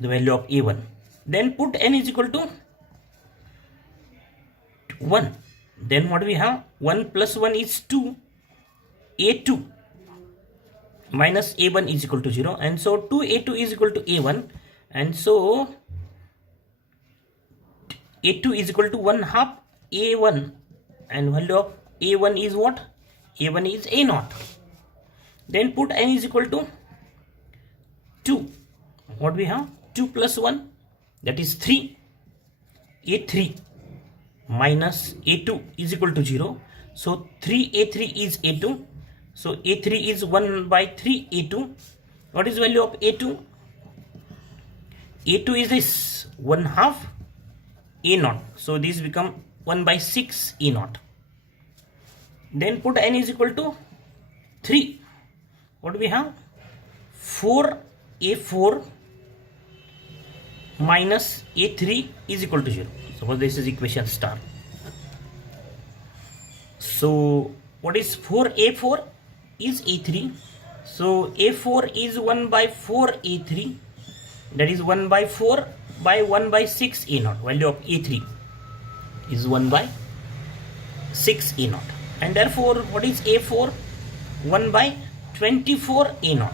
the value of a1. Then put n is equal to 1. Then what we have? 1 plus 1 is 2. a2 minus a1 is equal to 0, and so 2a2 is equal to a1, and so a2 is equal to 1 half a1, and value of a1 is what? a1 is a0. Then put n is equal to 2. What we have? 2 plus 1, that is 3. a3 minus a2 is equal to 0, so 3a3 is a2, so a3 is 1 by 3 a2. What is value of a2? a2 is this 1 half a0, so this become 1 by 6 a0. Then put n is equal to 3. What do we have? 4a4 minus a3 is equal to 0. Suppose this is equation star. So what is 4a4 is a3. So a4 is 1 by 4 a3, that is 1 by 4 by 1 by 6 a0. Value of a3 is 1 by 6 a0, and therefore what is a4? 1 by 24 a0.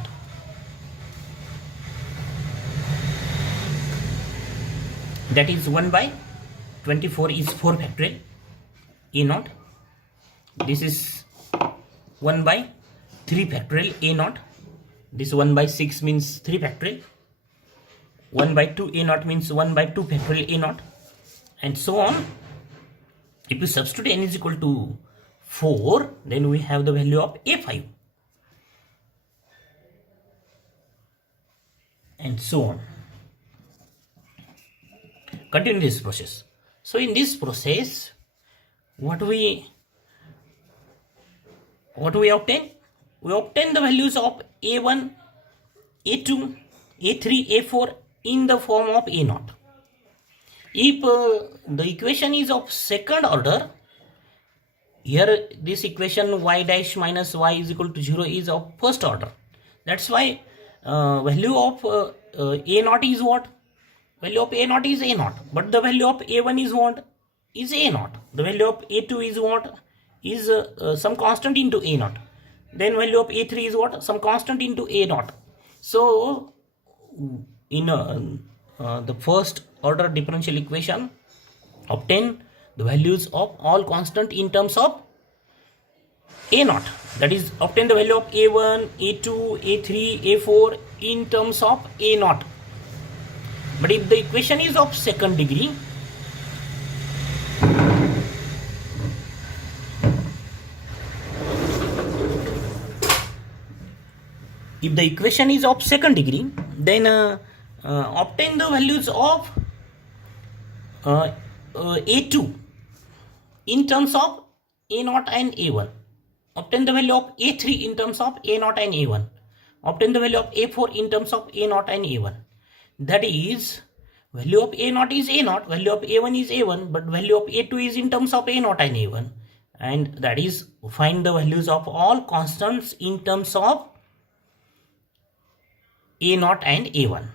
That is 1 by 24 is 4 factorial a0. This is 1 by 3 factorial a0. This 1 by 6 means 3 factorial. 1 by 2 a0 means 1 by 2 factorial a0, and so on. If we substitute n is equal to 4, then we have the value of a5, and so on. Continue this process. So in this process, what we obtain? We obtain the values of a1, a2, a3, a4 in the form of a0. If the equation is of second order, here this equation y dash minus y is equal to 0 is of first order. That's why value of a0 is what? Value of a0 is a0, but the value of a1 is what? Is a0. The value of a2 is what? Is some constant into a0. Then value of a3 is what? Some constant into a0. So in the first order differential equation, obtain the values of all constant in terms of a0. That is, obtain the value of a1, a2, a3, a4 in terms of a0. But if the equation is of second degree, then obtain the values of a2 in terms of a0 and a1. Obtain the value of a3 in terms of a0 and a1. Obtain the value of a4 in terms of a0 and a1. That is, value of a0 is a0, value of a1 is a1, but value of a2 is in terms of a0 and a1. And that is, find the values of all constants in terms of a0 and a1.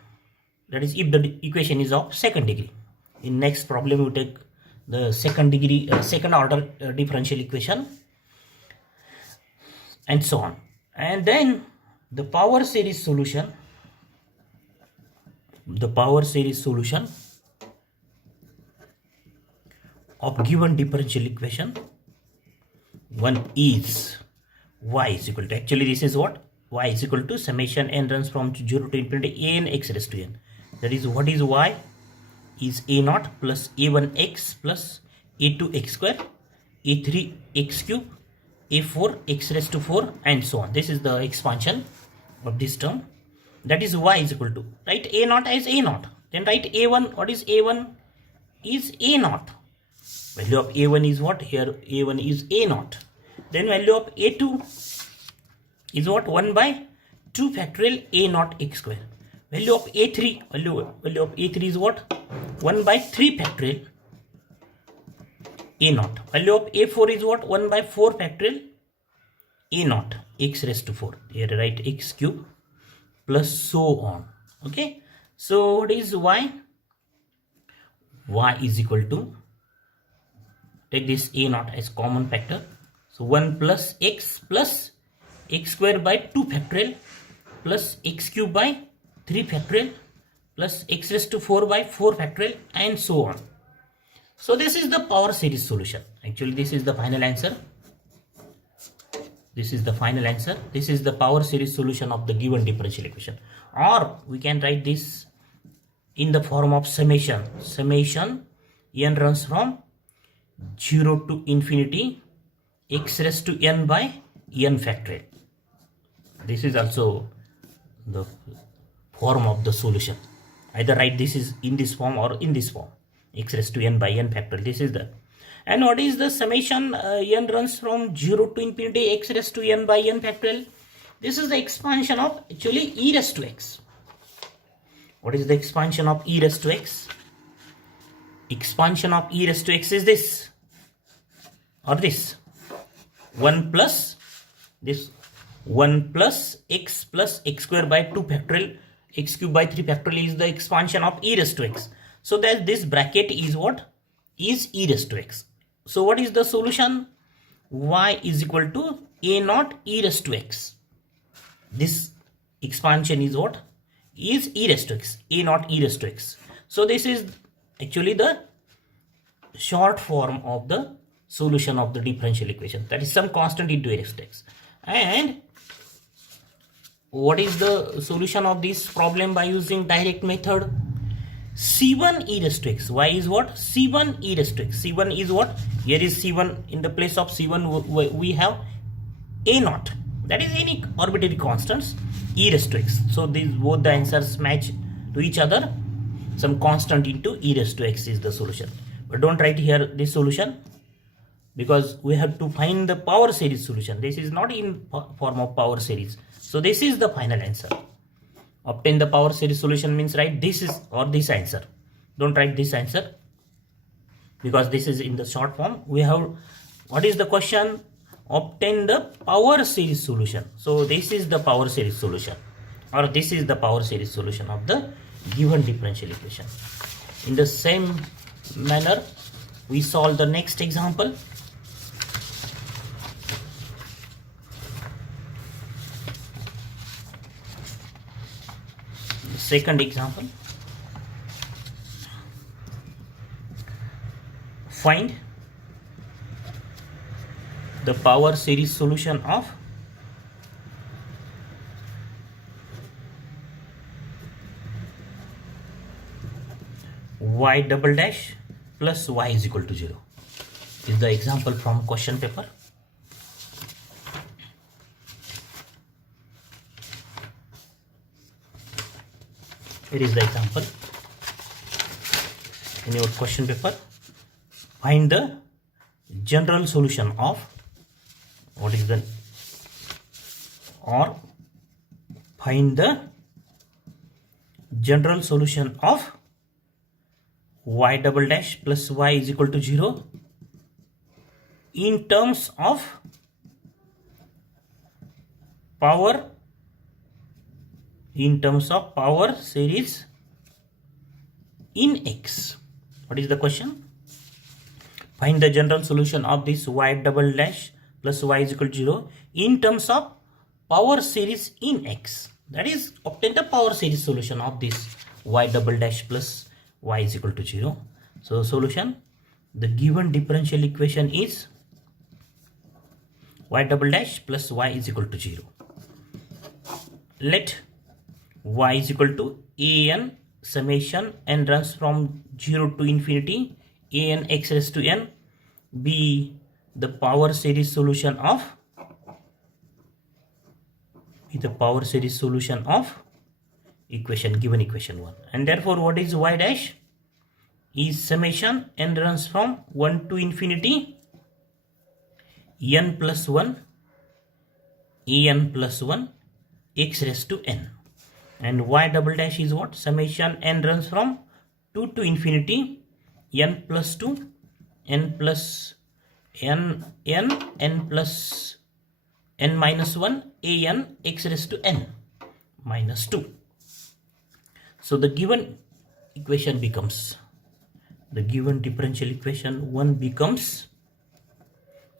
That is, if the equation is of second degree. In next problem, we take the second order differential equation, and so on. And then the power series solution. The power series solution of given differential equation. One is y is equal to, actually this is what? Y is equal to summation n runs from 0 to infinity a n x raised to n. That is, what is y? Is a0 plus a1x plus a2x square, a3x cube, a4 x raised to 4, and so on. This is the expansion of this term. That is, y is equal to, write a0 as a0. Then write a1. What is a1? Is a0. Value of a1 is what? Here a1 is a0. Then value of a2 is what? 1 by 2 factorial a0 x square. Value of a3, value of a3 is what? 1 by 3 factorial a0. Value of a4 is what? 1 by 4 factorial a0 x raised to 4. Here write x cube plus so on. Okay. So what is y? Y is equal to, take this a naught as common factor. So 1 plus x square by 2 factorial plus x cube by 3 factorial plus x raised to 4 by 4 factorial and so on. So this is the power series solution. Actually this is the final answer. This is the final answer. This is the power series solution of the given differential equation. Or we can write this in the form of summation. Summation n runs from 0 to infinity x raised to n by n factorial. This is also the form of the solution. Either write this is in this form or in this form, x raised to n by n factorial. This is the, and what is the summation n runs from 0 to infinity x raised to n by n factorial? This is the expansion of actually e raised to x. What is the expansion of e raised to x? Expansion of e raised to x is this or this. 1 plus this 1 plus x square by 2 factorial x cube by 3 factorial is the expansion of e raised to x. So that this bracket is what? Is e raised to x. So what is the solution? Y is equal to a naught e raised to x. This expansion is what? Is e raised to x. A naught e raised to x. So this is actually the short form of the solution of the differential equation. That is some constant into a raised to x. And what is the solution of this problem by using direct method? C1 e raised to x. Y is what? C1 e raised to x. C1 is what? Here is C1. In the place of C1 we have a naught. That is any arbitrary constants e raised to x. So these both the answers match to each other. Some constant into e raised to x is the solution. But don't write here this solution, because we have to find the power series solution. This is not in form of power series. So this is the final answer. Obtain the power series solution means write this is or this answer. Don't write this answer, because this is in the short form. We have, what is the question? Obtain the power series solution. So this is the power series solution, or this is the power series solution of the given differential equation. In the same manner, we solve the next example. Second example, find the power series solution of y double dash plus y is equal to 0. This is the example from question paper. Here is the example in your question paper. Find the general solution of, what is the, or find the general solution of y double dash plus y is equal to 0 in terms of power, in terms of power series in x. What is the question? Find the general solution of this y double dash plus y is equal to 0 in terms of power series in x. That is, obtain the power series solution of this y double dash plus y is equal to 0. So solution, the given differential equation is y double dash plus y is equal to 0. Let y is equal to an summation n runs from 0 to infinity an x raised to n be the power series solution of, equation, given equation 1. And therefore what is y dash? Is summation n runs from 1 to infinity n plus 1 an plus 1 x raised to n. And y double dash is what? Summation n runs from 2 to infinity n plus 2 n plus n plus n minus 1 an x raised to n minus 2. So the given equation becomes, the given differential equation 1 becomes,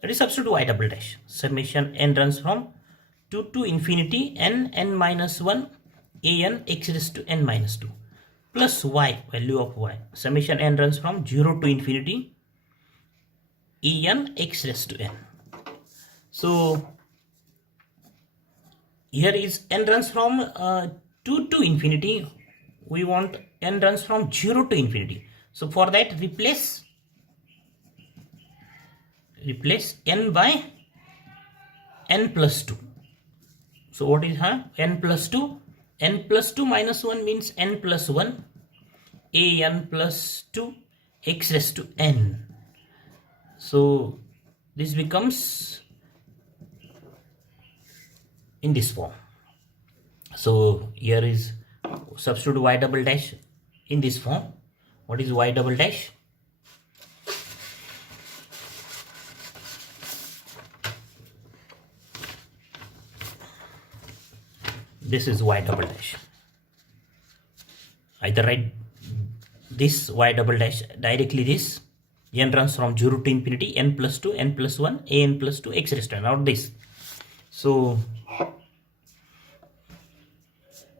that is substitute y double dash, summation n runs from 2 to infinity n minus 1 an x raised to n minus 2 plus y, value of y, summation n runs from 0 to infinity en x raised to n. So here is n runs from 2 to infinity, we want n runs from 0 to infinity. So for that replace n by n plus 2. So what is n plus 2? N plus 2 minus 1 means n plus 1, an plus 2 x raised to n. So this becomes in this form. So here is substitute y double dash in this form. What is y double dash? This is y double dash. Either write this y double dash directly, this n runs from 0 to infinity n plus 2 n plus 1 an plus 2 x raised to n, out this. So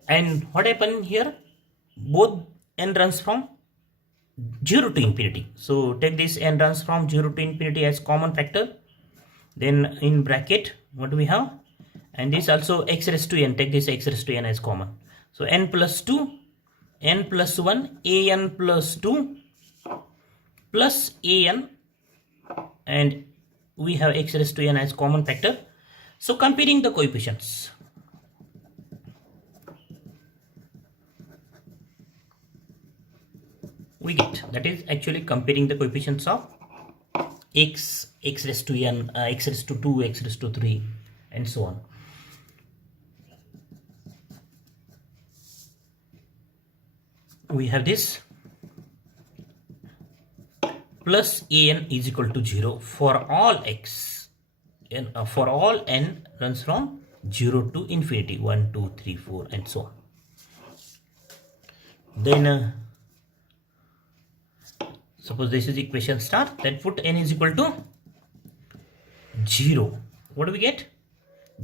and what happened here, both n runs from 0 to infinity. So take this n runs from 0 to infinity as common factor, then in bracket what do we have, and this also x raised to n, take this x raised to n as common. So n plus 2 n plus 1 an plus 2 plus an, and we have x raised to n as common factor. So comparing the coefficients, we get, that is actually comparing the coefficients of x raised to n, x raised to 2, x raised to 3 and so on. We have this plus an is equal to 0 for all x, and for all n runs from 0 to infinity, 1, 2, 3, 4 and so on. Then suppose this is equation star, then put n is equal to 0. What do we get?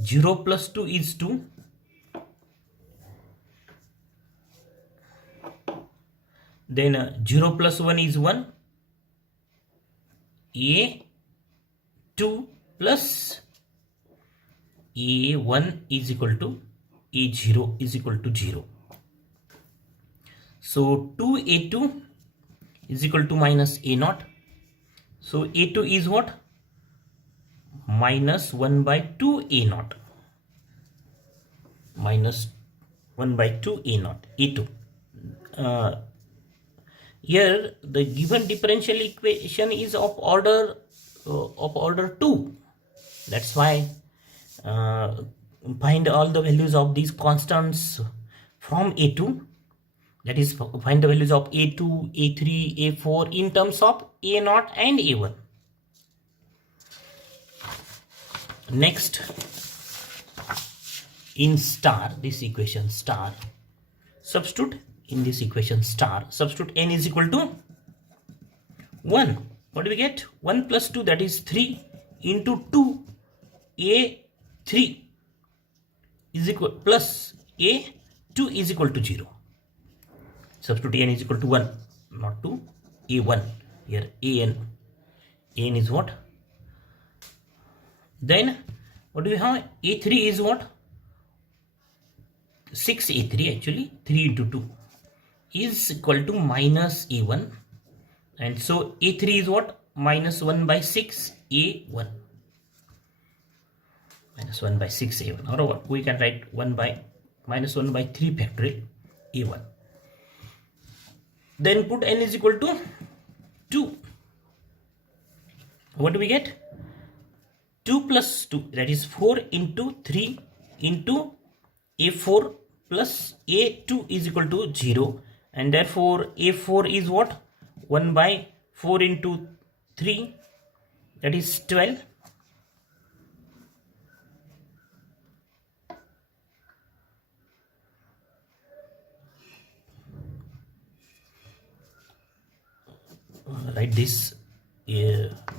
0 plus 2 is 2. Then 0 plus 1 is 1. A2 plus A1 is equal to A0 is equal to 0. So 2A2 is equal to minus A0. So A2 is what? Minus 1 by 2 A0. Minus 1 by 2 A0. A2. Here the given differential equation is of order 2. That's why find all the values of these constants from A2. That is, find the values of A2, A3, A4 in terms of A0 and A1. Next, in star, this equation star, substitute in this equation star, substitute n is equal to 1. What do we get? 1 plus 2, that is 3 into 2 A3 is equal plus A2 is equal to 0. Substitute n is equal to 1, not to A1. Here an is what? Then what do we have? A3 is what? 6A3 actually, 3 into 2 is equal to minus A1, and so A3 is what? Minus 1 by 6 A1. Minus 1 by 6 A1, or we can write minus 1 by 3 factorial A1. Then put n is equal to 2. What do we get? 2 plus 2, that is 4 into 3 into A4 plus A2 is equal to 0, and therefore A4 is what? 1 by 4 into 3, that is 12. write this,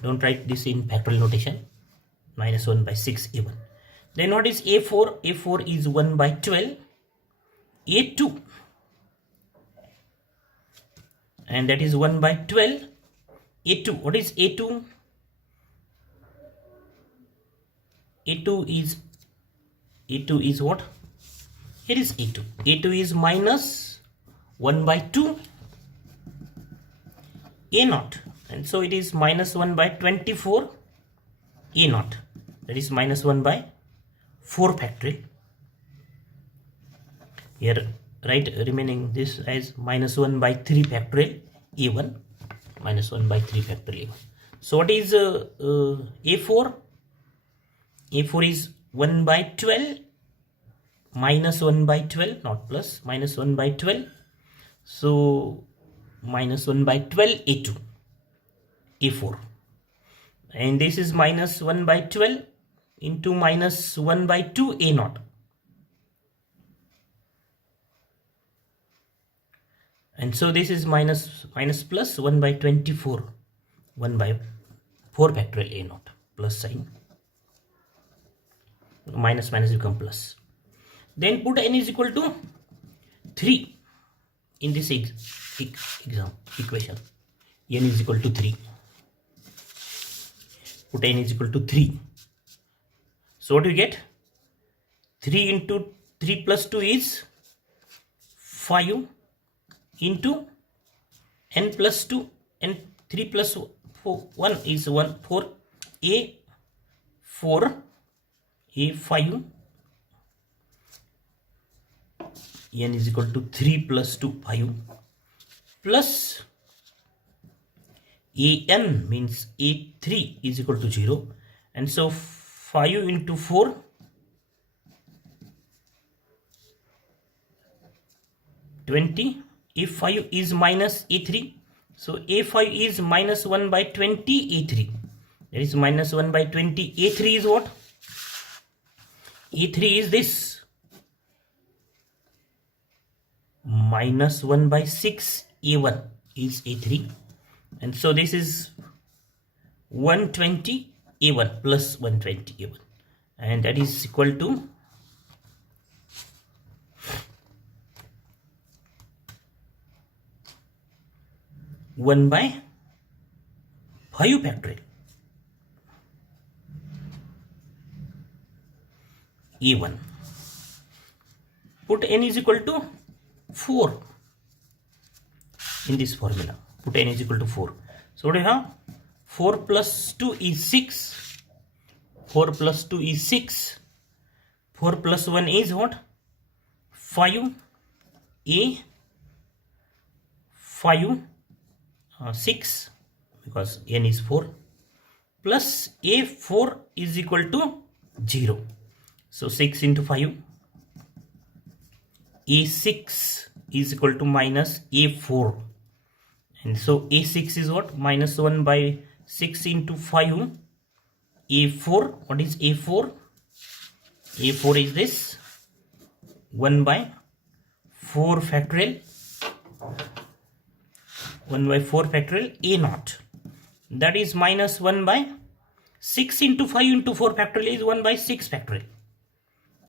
don't write this in factorial notation, minus 1 by 6 a1. Then what is a4? A4 is 1 by 12. A2, and that is 1 by 12. A2, what is A2? A2 is what? Here is A2. A2 is minus 1 by 2 A0, and so it is minus 1 by 24 A0. That is minus 1 by 4 factorial. Here write remaining this as minus 1 by 3 factorial A1, minus 1 by 3 factorial A1. So what is A4? A4 is 1 by 12 minus 1 by 12, not plus, minus 1 by 12. So minus 1 by 12 A2, A4. And this is minus 1 by 12 into minus 1 by 2 A0. And so this is minus plus 1 by 24, 1 by 4 factorial A0, plus sign. Minus become plus. Then put n is equal to 3 in this equation. N is equal to 3. Put n is equal to 3. So what do you get? 3 into 3 plus 2 is 5 into n plus 2, and 3 plus 1 is 4 A4 A5. N is equal to 3 plus 2 5 plus An means A3 is equal to 0, and so 5 into 4 20. A5 is minus A3, so A5 is minus 1 by 20 A3. That is minus 1 by 20. A3 is what? A3 is this, minus 1 by 6 A1 is A3, and so this is 120 A1 plus 120 A1, and that is equal to 1 by 5 factorial A1. Put n is equal to 4 in this formula. Put n is equal to 4. So what do you have? 4 plus 2 is 6. 4 plus 2 is 6. 4 plus 1 is what? 5 A 5 6, because n is 4, plus A4 is equal to 0. So 6 into 5, A6 is equal to minus A4, and so A6 is what? Minus 1 by 6 into 5 A4. What is A4? A4 is this, 1 by 4 factorial, 1 by 4 factorial A0. That is minus 1 by 6 into 5 into 4 factorial is 1 by 6 factorial.